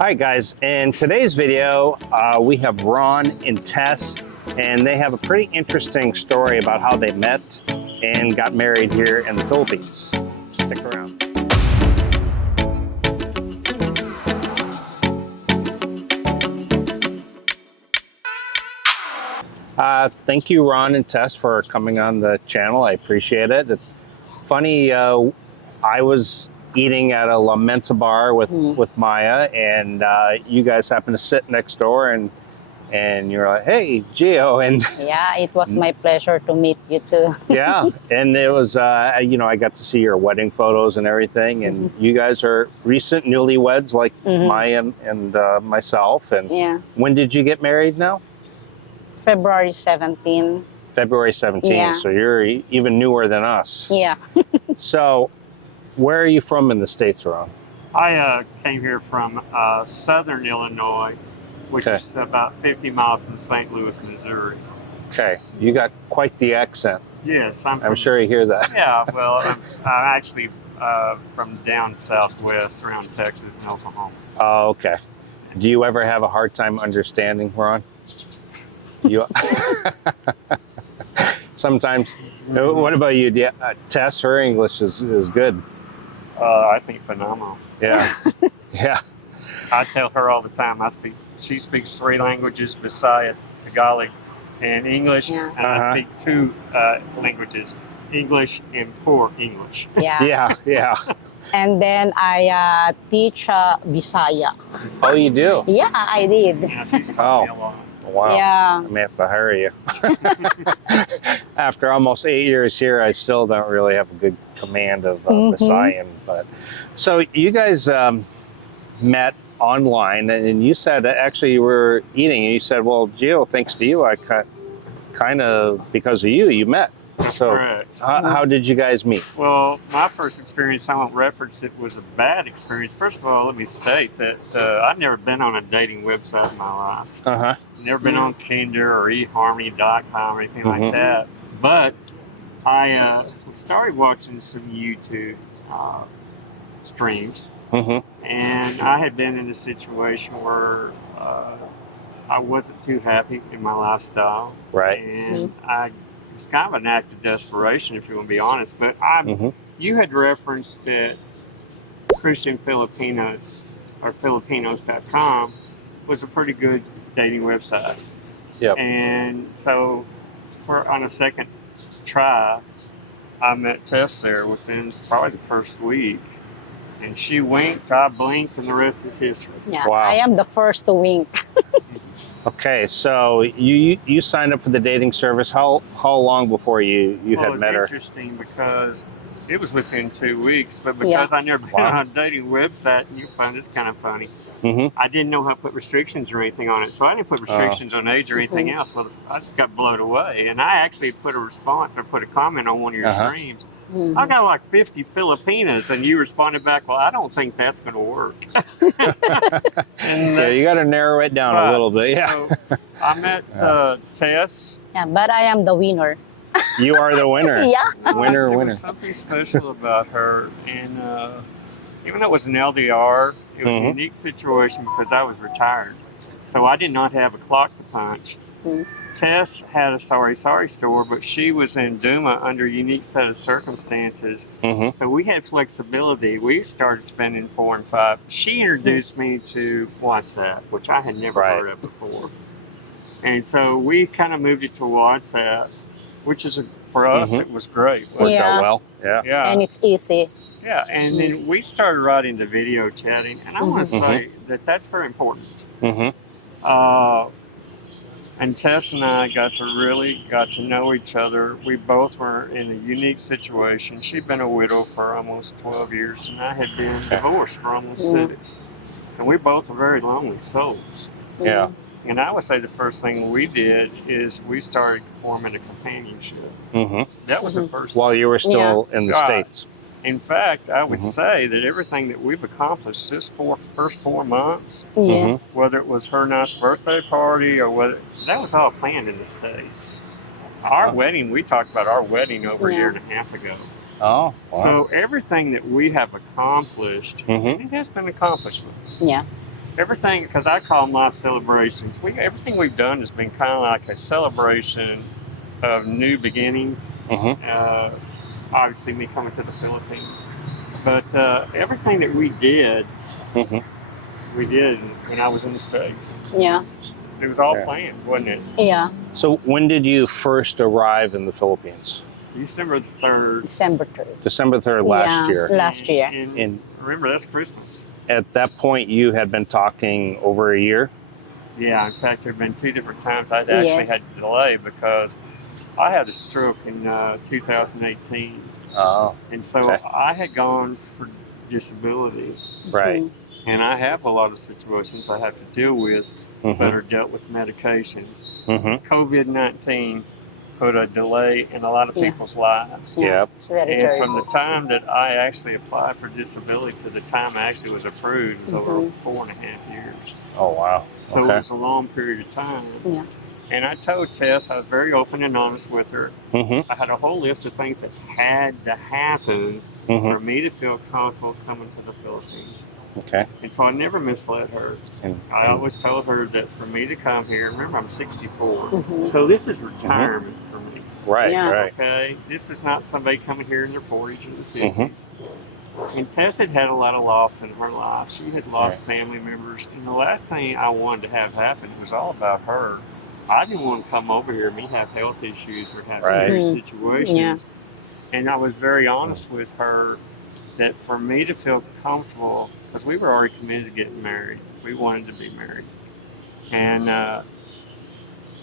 Hi guys, in today's video we have Ron and Tess, and they have a pretty interesting story about how they met and got married here in the Philippines. Stick around. Thank you, Ron and Tess, for coming on the channel. I appreciate it. It's funny, I was eating at a La Mensa bar with Maya, and you guys happened to sit next door, and you're like, "Hey, Gio," and yeah, it was my pleasure to meet you too. yeah, and it was you know, I got to see your wedding photos and everything, and you guys are recent newlyweds like Maya and myself. And Yeah, when did you get married now? February 17. February 17th. Yeah. So you're even newer than us. Yeah. So where are you from in the States, Ron? I came here from southern Illinois, which is about 50 miles from St. Louis, Missouri. Okay, you got quite the accent. Yes, I'm sure you hear that. Yeah, well, I'm actually from down southwest around Texas and Oklahoma. Oh, okay. Do you ever have a hard time understanding, Ron? You sometimes. What about you? Yeah, Tess, her English is good. I think phenomenal. Yeah, yeah. I tell her all the time. She speaks 3 languages: Bisaya, Tagalog, and English. Yeah. And I speak 2 languages: English and poor English. Yeah. Yeah, yeah. And then I teach Bisaya. Oh, you do? Yeah, I did. Yeah, she's taught me a lot. Wow. Yeah. I may have to hire you. After almost 8 years here, I still don't really have a good command of Visayan. But so you guys met online, and you said actually you were eating, and you said, "Well, Gio, thanks to you, I kind of because of you met." So Correct. How did you guys meet? Well, my first experience, I won't reference it, was a bad experience. First of all, let me state that I've never been on a dating website in my life. Never been on Tinder or eHarmony.com or anything like that. But I started watching some YouTube streams, and I had been in a situation where I wasn't too happy in my lifestyle. Right. And it's kind of an act of desperation, if you want to be honest. But you had referenced that Christian Filipinos or Filipinos.com was a pretty good dating website. Yep. And so, on a second try, I met Tess there within probably the first week, and she winked, I blinked, and the rest is history. Yeah. Wow. I am the first to wink. Okay, so you signed up for the dating service. How long before you had met her? It was interesting because it was within 2 weeks, but because I never been on a dating website, and you find this kind of funny, I didn't know how to put restrictions or anything on it, so I didn't put restrictions on age or anything else. Well, I just got blown away, and I actually put a response or put a comment on one of your streams. I got like 50 Filipinas, and you responded back, "Well, I don't think that's going to work." Yeah, you got to narrow it down a little bit. Yeah. So I met Tess. Yeah, but I am the winner. You are the winner. Yeah. Winner. There was something special about her, and even though it was an LDR, it was a unique situation because I was retired, so I did not have a clock to punch. Tess had a sorry store, but she was in Duma under a unique set of circumstances. So we had flexibility. We started spending 4 and 5. She introduced me to WhatsApp, which I had never heard of before. And so we kind of moved it to WhatsApp, which is, for us, it was great. Worked out well. Yeah. Yeah. And it's easy. Yeah, and then we started right into video chatting, and I want to say that that's very important. And Tess and I got to know each other. We both were in a unique situation. She'd been a widow for almost 12 years, and I had been divorced for almost 6. And we both were very lonely souls. Yeah. And I would say the first thing we did is we started forming a companionship. That was the first While you were still in the States. In fact, I would say that everything that we've accomplished this first 4 months, whether it was her nice birthday party or whether that was all planned in the States. Our wedding, we talked about our wedding over a year and a half ago. Oh, wow. So everything that we have accomplished, it has been accomplishments. Yeah. everything, because I call them life celebrations. Everything we've done has been kind of like a celebration of new beginnings. Obviously, me coming to the Philippines, but everything that we did when I was in the States. Yeah. It was all planned, wasn't it? Yeah. So when did you first arrive in the Philippines? December the 3rd. December 3rd. December 3rd last year. Last year. And remember, that's Christmas. At that point, you had been talking over a year? Yeah, in fact, there have been 2 different times I'd actually had to delay because I had a stroke in 2018. Oh. And so I had gone for disability. Right. And I have a lot of situations I have to deal with that are dealt with medications. COVID-19 put a delay in a lot of people's lives. Yeah. It's very And terrible. from the time that I actually applied for disability to the time I actually was approved, it was over 4.5 years. Oh, wow. So it was a long period of time. Yeah. And I told Tess, I was very open and honest with her. I had a whole list of things that had to happen for me to feel comfortable coming to the Philippines. Okay. And so I never misled her. I always told her that for me to come here, remember I'm 64, so this is retirement for me. Right, right. Okay? This is not somebody coming here in their 40s or their 50s. And Tess had had a lot of loss in her life. She had lost family members. And the last thing I wanted to have happen was all about her. I didn't want to come over here and me have health issues or have serious situations. And I was very honest with her that for me to feel comfortable, because we were already committed to getting married. We wanted to be married. And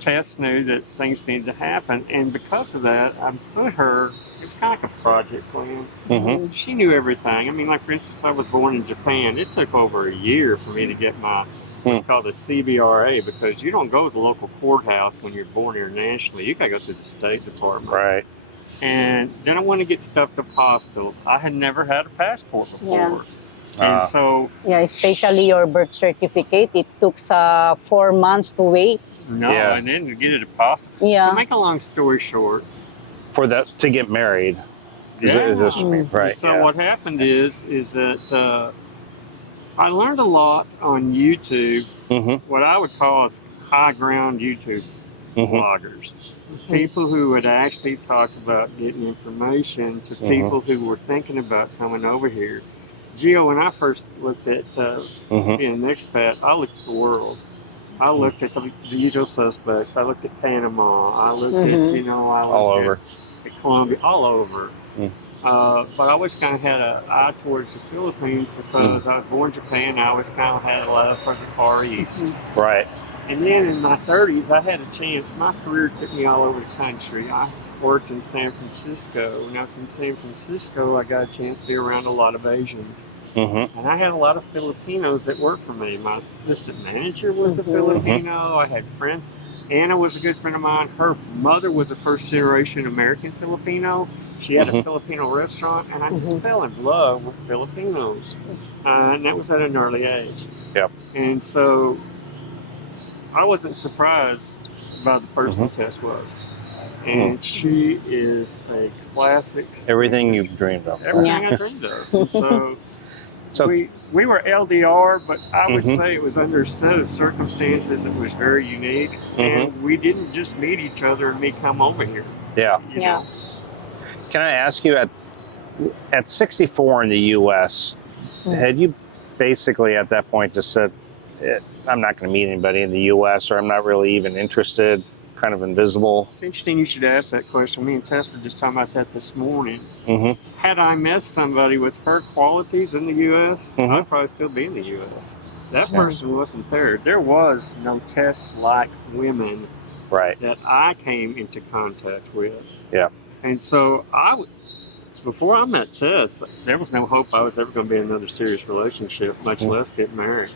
Tess knew that things needed to happen. And because of that, I put her, it's kind of like a project plan. She knew everything. I mean, like for instance, I was born in Japan. It took over a year for me to get my what's called the CBRA, because you don't go to the local courthouse when you're born internationally. You got to go through the State Department. Right. And then I want to get stuff to apostille. I had never had a passport before. And so... Yeah, especially your birth certificate. It took 4 months to wait. No, and then to get it apostille. Yeah. To make a long story short... For that, to get married. Right. So what happened is that I learned a lot on YouTube, what I would call as high ground YouTube bloggers. People who would actually talk about getting information to people who were thinking about coming over here. Gio, when I first looked at being an expat, I looked at the world. I looked at the usual suspects. I looked at Panama. I looked at, all over. At Colombia, all over. But I always kind of had an eye towards the Philippines because I was born in Japan. I always kind of had a love for the Far East. Right. And then in my 30s, I had a chance. My career took me all over the country. I worked in San Francisco. When I was in San Francisco, I got a chance to be around a lot of Asians. And I had a lot of Filipinos that worked for me. My assistant manager was a Filipino. I had friends. Anna was a good friend of mine. Her mother was a first-generation American Filipino. She had a Filipino restaurant, and I just fell in love with Filipinos. And that was at an early age. Yep. And so I wasn't surprised by the person Tess was. And she is a classic. Everything you've dreamed of. Everything I dreamed of. And so we were LDR, but I would say it was under a set of circumstances that was very unique. And we didn't just meet each other and me come over here. Yeah. You know? Can I ask you, at 64 in the U.S., had you basically at that point just said, I'm not going to meet anybody in the U.S., or I'm not really even interested, kind of invisible? It's interesting you should ask that question. Me and Tess were just talking about that this morning. Had I met somebody with her qualities in the U.S., I'd probably still be in the U.S. That person wasn't there. There was no Tess-like women that I came into contact with. Yeah. And so before I met Tess, there was no hope I was ever going to be in another serious relationship, much less get married.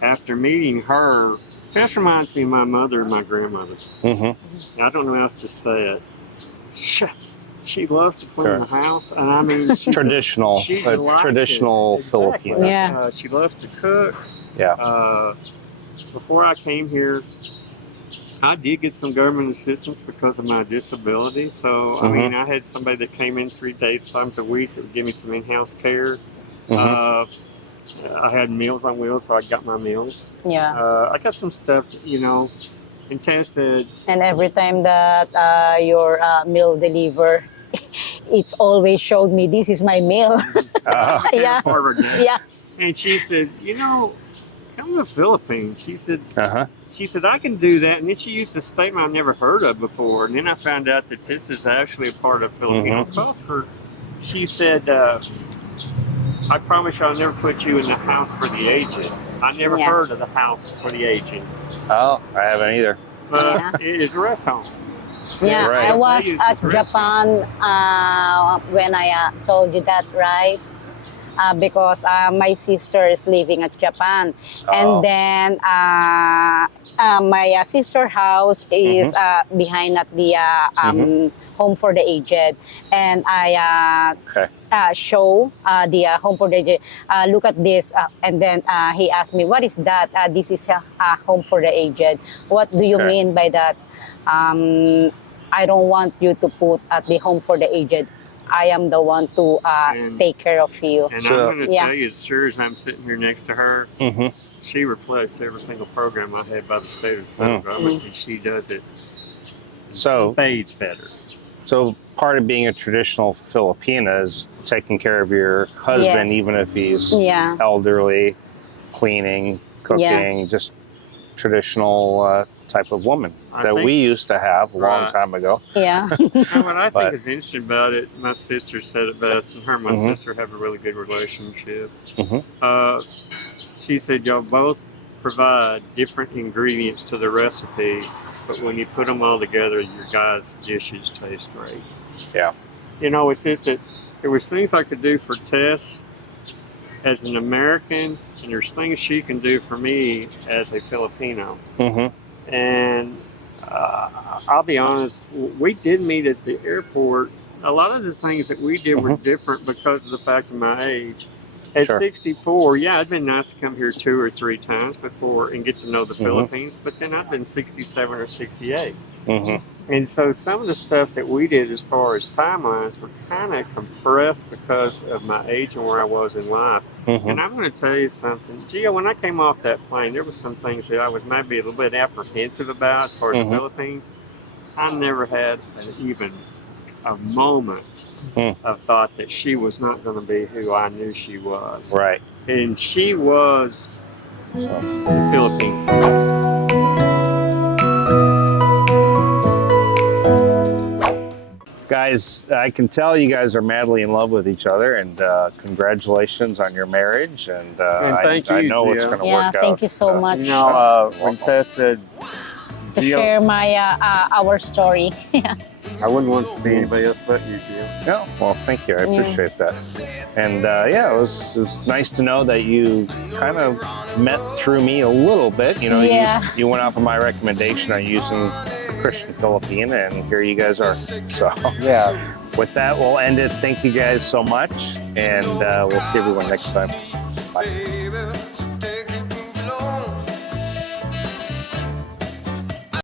After meeting her, Tess reminds me of my mother and my grandmother. I don't know how else to say it. She loves to clean the house, and I mean, traditional Filipino. Yeah. She loves to cook. Yeah. Before I came here, I did get some government assistance because of my disability. So, I mean, I had somebody that came in 3 times a week that would give me some in-house care. I had Meals on Wheels, so I got my meals. Yeah. I got some stuff, and Tess said, And every time that your meal deliver, it's always showed me this is my meal. Yeah. Harvard. Yeah. And she said, come to the Philippines. She said, Uh-huh. I can do that. And then she used a statement I've never heard of before. And then I found out that this is actually a part of Filipino culture. She said, I promise you I'll never put you in the house for the aged. I never Yeah. heard of the house for the aged. Oh, I haven't either. But Yeah. it is a rest home. Yeah, Right. I was They use at the Japan when I told you that, right? Because my sister is living at Japan. Oh. And then my sister house is behind at the home for the aged. And I Okay. show the home for the aged. Look at this. And then he asked me, what is that? This is a home for the aged. What do you Okay. mean by that? I don't want you to put at the home for the aged. I am the one to And- take care of you. And So- I'm going to Yeah. tell you, as sure as I'm sitting here next to her, Mm-hmm. she replaced every single program I had by the state of the federal government, and she does it So- spades better. So part of being a traditional Filipina is taking care of your husband, Yes. even if he's Yeah. elderly, cleaning, cooking, just traditional type of woman I that think- we used to have a long Right. time ago. Yeah. And what I think But- is interesting about it, my sister said it best, and her and my sister have a really good relationship. She said y'all both provide different ingredients to the recipe, but when you put them all together, your guys' dishes taste great. Yeah. It's just that there was things I could do for Tess as an American, and there's things she can do for me as a Filipino. Mm-hmm. And I'll be honest, we did meet at the airport. A lot of the things that we did were different because of the fact of my age. At Sure. 64, yeah, it'd been nice to come here 2 or 3 times before and get to know the Philippines, but then I've been 67 or 68. Mm-hmm. And so some of the stuff that we did as far as timelines were kind of compressed because of my age and where I was in life. Mm-hmm. And I'm going to tell you something. Gio, when I came off that plane, there were some things that I was maybe a little bit apprehensive about as far as the Philippines. I never had even a moment of thought that she was not going to be who I knew she was. Right. And she was the Philippines. Guys, I can tell you guys are madly in love with each other, and congratulations on your marriage. And, thank I you, know it's Gio. going to Yeah, work out. thank you so much When Tess said, to Gio, share my our story. I wouldn't want it to be anybody else but you, Gio. Yeah, well, thank you. I appreciate that. And yeah, it was nice to know that you kind of met through me a little bit. Yeah. You went off of my recommendation on using Christian Filipina, and here you guys are. So Yeah. with that, we'll end it. Thank you guys so much, and we'll see everyone next time. Bye.